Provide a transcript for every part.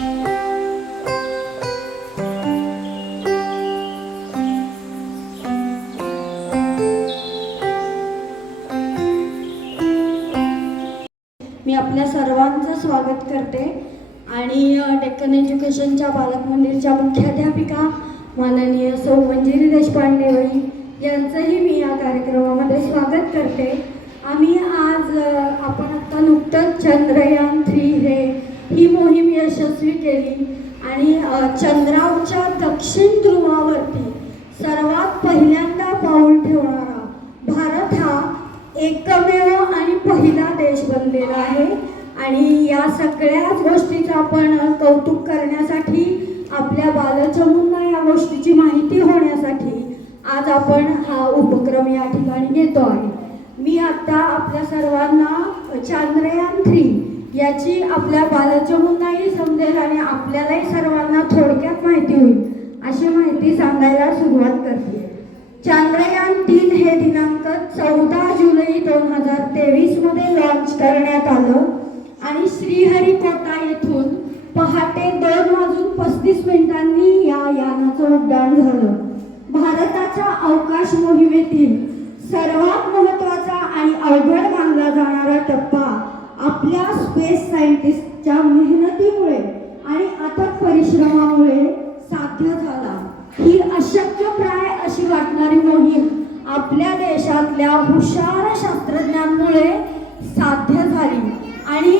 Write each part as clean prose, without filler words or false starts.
मी आपल्या सर्वांचं स्वागत करते आणि डेक्कन एज्युकेशनच्या बालक मंदिरच्या मुख्याध्यापिका माननीय सौ मंजिरी देशपांडे यांचंही मी या कार्यक्रमामध्ये स्वागत करते। आम्ही आज आपण आता नुकतंच चंद्रयान 3 ही मोहीम यशस्वी केली आणि चंद्रावरच्या दक्षिण ध्रुवावरती सर्वात पहिल्यांदा पाऊल ठेवणारा भारत हा एकमेव आणि पहिला देश बनलेला आहे। आणि या सगळ्याच गोष्टीचं आपण कौतुक करण्यासाठी, आपल्या बालचमूंना या गोष्टीची माहिती होण्यासाठी आज आपण हा उपक्रम या ठिकाणी घेतो आहे। मी आता आपल्या सर्वांना चंद्रयान 3 याची आपल्या बालचमूंनाही समजेल आणि आपल्यालाही सर्वांना थोडक्यात माहिती होईल अशी माहिती सांगायला सुरुवात करते। चंद्रयान 3 हे दिनांक 14 जुलै 2023 मध्ये लॉन्च करण्यात आलं आणि श्रीहरिकोटा येथून पहाटे 2:35 या यानाचं उड्डाण झालं। भारताच्या अवकाश मोहिमेतील सर्वात महत्त्वाचा आणि अवघड मानला जाणारा टप्पा आपल्या स्पेस सायंटिस्टच्या मेहनतीमुळे आणि अथक परिश्रमामुळे साध्य झाला। ही अशक्यप्राय अशी वाटणारी मोहीम आपल्या देशातल्या हुशार शास्त्रज्ञांमुळे साध्य झाली आणि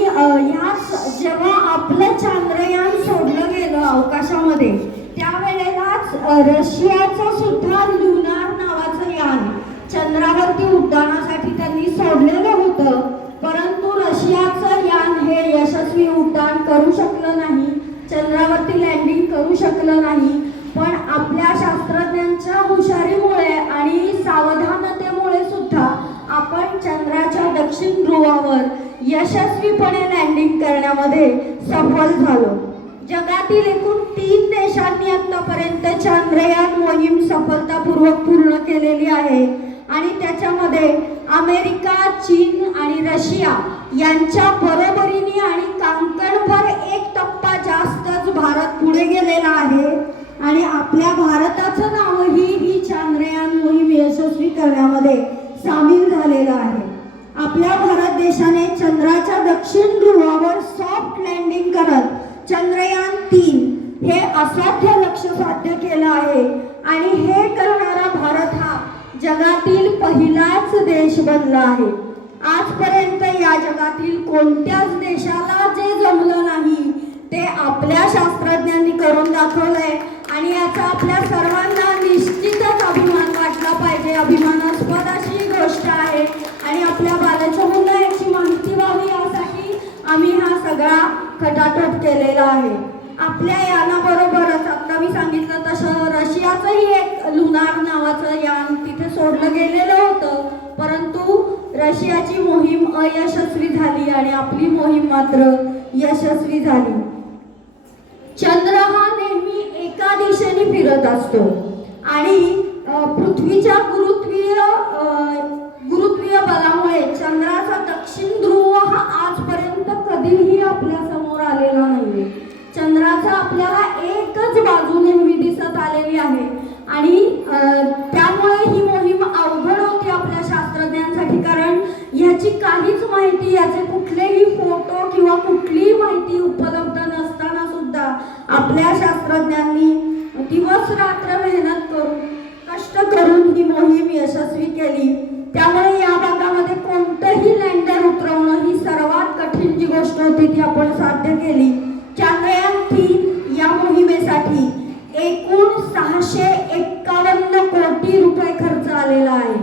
जेव्हा आपलं चंद्रयान सोडलं गेलं अवकाशामध्ये त्यावेळेलाच रशियाचं सुद्धा लुनार नावाचं यान चंद्रावरती उड्डाणासाठी त्यांनी सोडलेलं होतं, परंतु रशियाचं यान हे यशस्वी उड्डाण करू शकलं नाही, चंद्रावरती लँडिंग करू शकलं नाही। पण आपल्या शास्त्रज्ञांच्या हुशारीमुळे आणि सावधानतेमुळे सुद्धा आपण चंद्राच्या दक्षिण ध्रुवावर यशस्वीपणे लँडिंग करण्यामध्ये सफल झालो। जगातील एकूण 3 देशांनी आतापर्यंत चंद्रयान मोहीम सफलतापूर्वक पूर्ण केलेली आहे आणि त्याच्यामध्ये अमेरिका, चीन आणि रशिया यांच्या बरोबरीने आणि कांकणभर 1 टप्पा जास्तच भारत पुढे गेलेला आहे आणि आपल्या भारताचं नावही ही चंद्रयान मोहीम यशस्वी करण्यामध्ये सामील झालेलं आहे। आपल्या भारत देशाने चंद्राच्या दक्षिण ध्रुवावर सॉफ्ट लँडिंग करत चंद्रयान 3 हे असाध्य लक्ष्य साध्य केलं आहे आणि हे करणारा भारत हा जगातील पहिलाच देश बनला आहे। आजपर्यंत या जगातील कोणत्याच देशाला जे जमलं नाही ते आपल्या शास्त्रज्ञांनी करून दाखवलंय आणि याचा आपल्या सर्वांना निश्चितच अभिमान वाटला पाहिजे। अभिमानास्पद अशी गोष्ट आहे आणि आपल्या बालचमूंना याची माहिती व्हावी यासाठी आम्ही हा सगळा खटाटोप केलेला आहे। आपल्या यानाबरोबरच आता मी सांगितलं तसं रशियाचंही एक लुनार नावाचं यान तिथे सोडलं गेलेलं होतं, परंतु रशियाची मोहीम अयशस्वी झाली आणि आपली मोहीम मात्र यशस्वी झाली। चंद्र हा नेहमी एका दिशेने फिरत असतो आणि पृथ्वीच्या गुरुत्वीय बलामुळे चंद्राचा दक्षिण ध्रुव हा आजपर्यंत कधीही आपल्या समोर आलेला नाहीये। चंद्राचा आपल्याला एकच बाजू नेहमी दिसत आलेली आहे आणि त्यामुळे ही मोहीम अवघड होती आपल्या शास्त्रज्ञांसाठी, कारण ह्याची काहीच माहिती, याचे कुठलेही फोटो किंवा कुठलीही माहिती उपलब्ध नसताना सुद्धा आपल्या शास्त्रज्ञांनी दिवस रात्र मेहनत करून कष्ट करून ही मोहीम यशस्वी केली। त्यामुळे या भागामध्ये कोणतंही लँडर उतरवणं ही सर्वात कठीण जी गोष्ट होती ती आपण साध्य केली। चंद्रयान 3 या मोहिमेसाठी एकूण 651 कोटी रुपये खर्च आलेला आहे।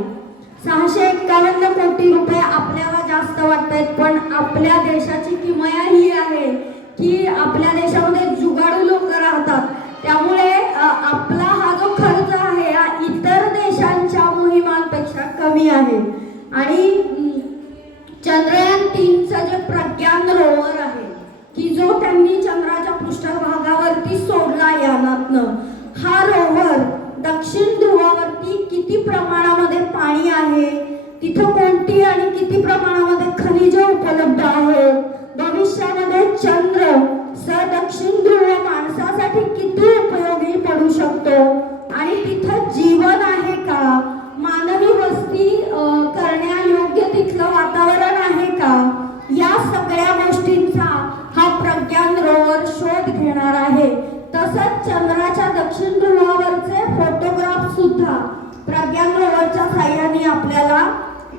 651 कोटी रुपये आपल्याला जास्त वाटतात, पण आपल्या देशाची किमया ही आहे की आपल्या देशामध्ये जुगाडू लोक राहतात, त्यामुळे आपला हा जो खर्च आहे हा इतर देशांच्या मोहिमांपेक्षा कमी आहे। आणि चंद्रयान 3चं जे प्रज्ञान रोवर आहे की जो त्यांनी चंद्राच्या पृष्ठभागावरती सोडला यानातनं, हा रोवर दक्षिण ध्रुवावरती किती प्रमाणामध्ये पाणी आहे, तिथं कोणती आणि किती प्रमाणामध्ये खनिज उपलब्ध आहेत, भविष्यामध्ये चंद्र दक्षिण ध्रुव मुलाखत घेणार आहे. तसंच चंद्राच्या दक्षिण ध्रुवावरचे फोटोग्राफ सुद्धा प्रज्ञान रोवरच्या साह्याने आपल्याला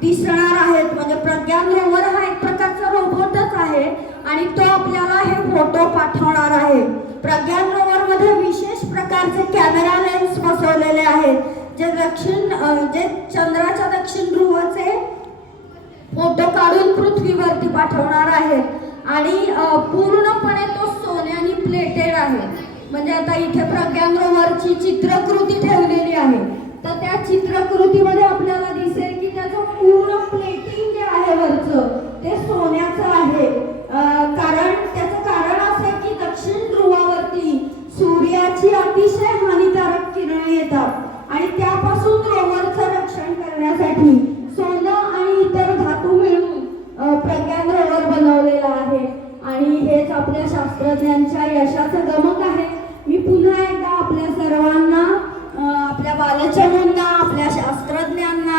दिसणार आहेत. म्हणजे प्रज्ञान रोवर हा एक प्रकारचा रोबोटच आहे आणि तो आपल्याला हे फोटो पाठवणार आहे. प्रज्ञान रोवर मध्ये विशेष प्रकारचे कॅमेरा लेन्स बसवलेले आहेत जे चंद्राच्या दक्षिण ध्रुवाचे फोटो काढून पृथ्वीवरती पाठवणार आहेत आणि पूर्णपणे तो सोन्याने प्लेटेड आहे. म्हणजे आता इथे प्रज्ञान रोवरची चित्रकृती ठेवलेली आहे, तर त्या चित्रकृतीमध्ये आपल्याला दिसेल की त्याचं पूर्ण प्लेटिंग जे आहे वरचं ते सोन्याचं आहे. त्याचं कारण असं आहे की दक्षिण ध्रुवावरती सूर्याची अतिशय हानिकारक किरणे येतात आणि त्यापासून रोवरचं रक्षण करण्यासाठी सोनं आणि इतर धातू मिळून प्रज्ञान रोवर बनवलेला आहे आणि हेच आपल्या शास्त्रज्ञांच्या यशाचं गमक आहे. मी पुन्हा एकदा आपल्या सर्वांना, आपल्या बालचमूंना, आपल्या शास्त्रज्ञांना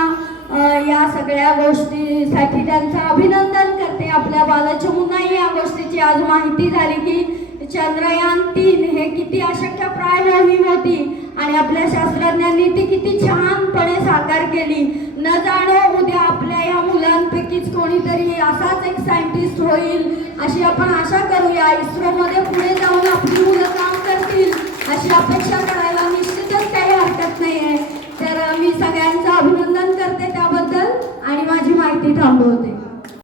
या सगळ्या गोष्टीसाठी त्यांचं अभिनंदन करते. आपल्या बालचमूंनाही या गोष्टीची आज माहिती झाली की चंद्रयान-3 हे किती अशक्यप्राय मोहीम होती आणि आपल्या शास्त्रज्ञांनी ती किती छानपणे साकार केली. न जाणो उद्या आपल्या या मुलांपैकीच कोणीतरी असाच एक सायंटिस्ट होईल अशी आपण आशा करूया. इस्रोमध्ये पुढे जाऊन आपली मुलं काम करतील अशी अपेक्षा करायला निश्चितच काही हरकत नाही आहे. तर मी सगळ्यांचा